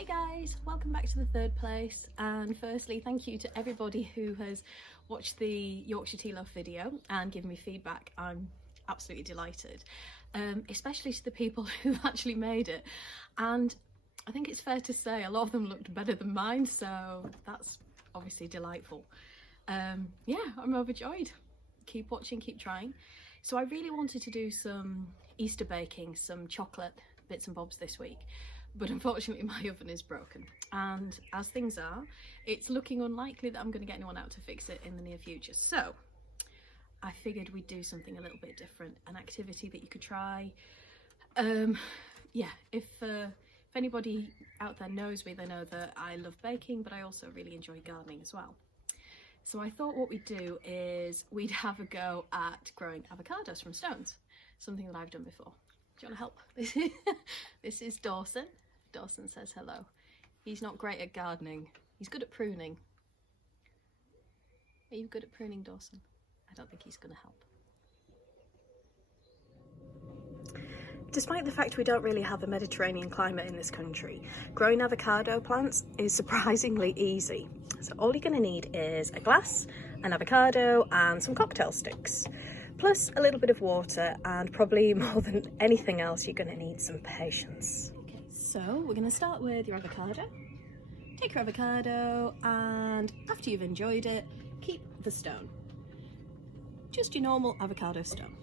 Hey guys, welcome back to the third place, and firstly thank you to everybody who has watched the Yorkshire Tea Loaf video and given me feedback. I'm absolutely delighted, especially to the people who've actually made it, and I think it's fair to say a lot of them looked better than mine, so that's obviously delightful. Yeah, I'm overjoyed. Keep watching, keep trying. So I really wanted to do some Easter baking, some chocolate bits and bobs this week, but unfortunately my oven is broken, and as things are, it's looking unlikely that I'm going to get anyone out to fix it in the near future. So I figured we'd do something a little bit different, an activity that you could try. Yeah, if anybody out there knows me, they know that I love baking, but I also really enjoy gardening as well. So I thought what we'd do is we'd have a go at growing avocados from stones, something that I've done before. Do you want to help? This is Dawson. Dawson says hello. He's not great at gardening. He's good at pruning. Are you good at pruning, Dawson? I don't think he's going to help. Despite the fact we don't really have a Mediterranean climate in this country, growing avocado plants is surprisingly easy. So all you're going to need is a glass, an avocado and some cocktail sticks, plus a little bit of water, and probably more than anything else you're going to need some patience. Okay, so we're going to start with your avocado. Take your avocado, and after you've enjoyed it, keep the stone. Just your normal avocado stone.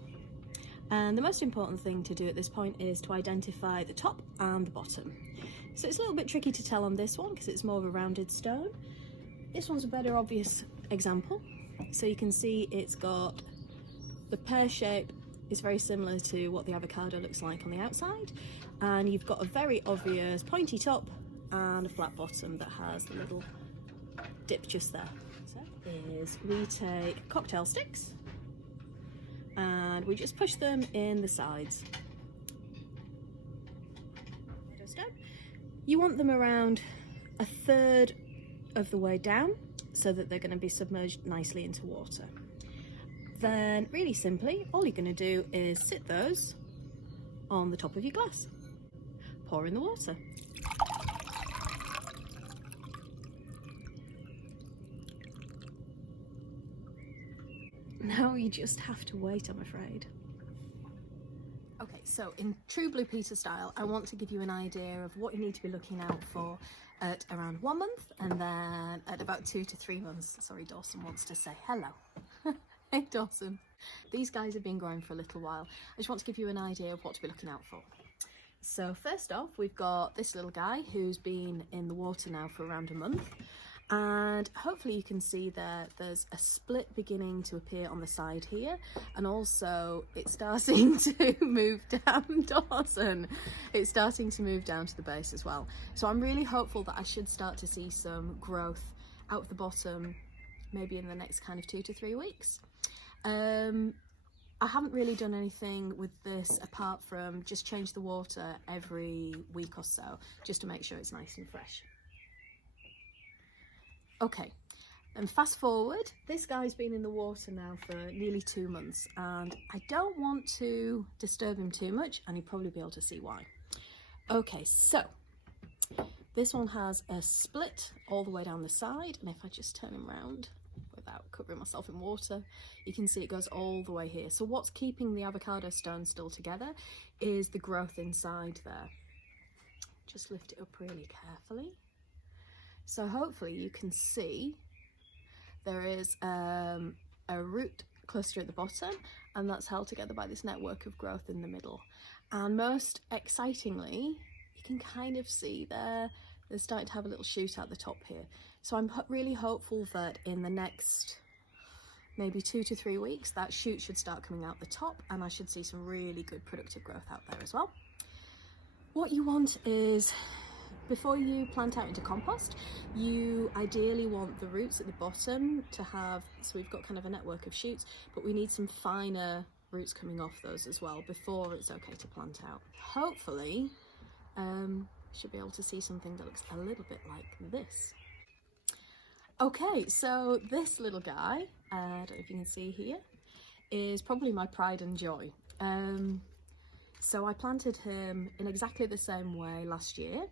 And the most important thing to do at this point is to identify the top and the bottom. So it's a little bit tricky to tell on this one because it's more of a rounded stone. This one's a better obvious example. So you can see it's got the pear shape is very similar to what the avocado looks like on the outside, and you've got a very obvious pointy top and a flat bottom that has the little dip just there. So we take cocktail sticks and we just push them in the sides. You want them around a third of the way down so that they're going to be submerged nicely into water. Then really simply, all you're going to do is sit those on the top of your glass. Pour in the water. Now you just have to wait, I'm afraid. Okay, so in true Blue Peter style, I want to give you an idea of what you need to be looking out for at around 1 month, and then at about 2 to 3 months. Sorry, Dawson wants to say hello. Hey Dawson. These guys have been growing for a little while. I just want to give you an idea of what to be looking out for. So first off, we've got this little guy who's been in the water now for around a month. And hopefully you can see that there's a split beginning to appear on the side here, and also it's starting to move down, Dawson. It's starting to move down to the base as well. So I'm really hopeful that I should start to see some growth out the bottom maybe in the next kind of 2 to 3 weeks. I haven't really done anything with this apart from just change the water every week or so, just to make sure it's nice and fresh. Okay, and fast forward, this guy's been in the water now for nearly 2 months, and I don't want to disturb him too much, and you'll probably be able to see why. Okay, so this one has a split all the way down the side, and if I just turn him around without covering myself in water, you can see it goes all the way here. So what's keeping the avocado stone still together is the growth inside there. Just lift it up really carefully. So hopefully you can see there is a root cluster at the bottom, and that's held together by this network of growth in the middle. And most excitingly, you can kind of see they're starting to have a little shoot out the top here. So I'm really hopeful that in the next maybe 2 to 3 weeks, that shoot should start coming out the top, and I should see some really good productive growth out there as well. What you want is, before you plant out into compost, you ideally want the roots at the bottom to have, so we've got kind of a network of shoots, but we need some finer roots coming off those as well before it's okay to plant out. Hopefully, should be able to see something that looks a little bit like this. Okay, so this little guy, I don't know if you can see here, is probably my pride and joy. So I planted him in exactly the same way last year,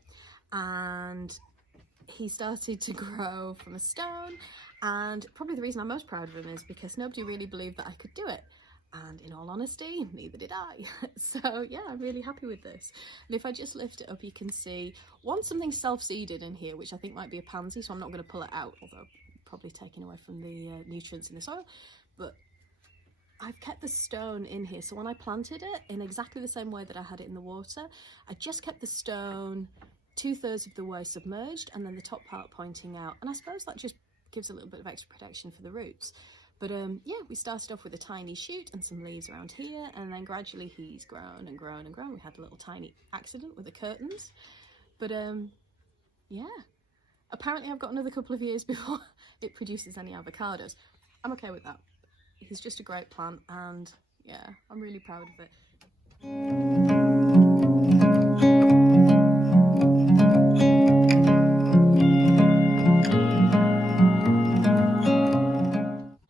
and he started to grow from a stone, and probably the reason I'm most proud of him is because nobody really believed that I could do it. And in all honesty, neither did I. So yeah, I'm really happy with this. And if I just lift it up, you can see something self-seeded in here, which I think might be a pansy, so I'm not going to pull it out, although probably taking away from the nutrients in the soil. But I've kept the stone in here, so when I planted it in exactly the same way that I had it in the water, I just kept the stone 2/3 of the way submerged and then the top part pointing out, and I suppose that just gives a little bit of extra protection for the roots. But yeah, we started off with a tiny shoot and some leaves around here, and then gradually he's grown and grown and grown. We had a little tiny accident with the curtains, but yeah, apparently I've got another couple of years before it produces any avocados. I'm okay with that. He's just a great plant, and yeah, I'm really proud of it.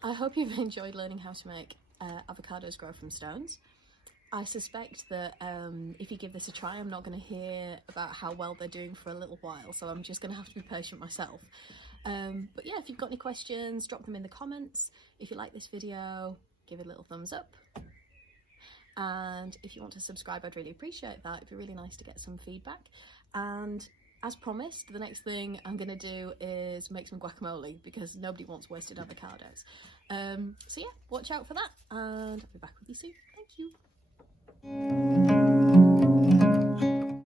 I hope you've enjoyed learning how to make avocados grow from stones. I suspect that if you give this a try, I'm not going to hear about how well they're doing for a little while, so I'm just going to have to be patient myself. But yeah, if you've got any questions, drop them in the comments. If you like this video, give it a little thumbs up. And if you want to subscribe, I'd really appreciate that. It'd be really nice to get some feedback. And as promised, the next thing I'm going to do is make some guacamole, because nobody wants wasted avocados. So yeah, watch out for that, and I'll be back with you soon. Thank you.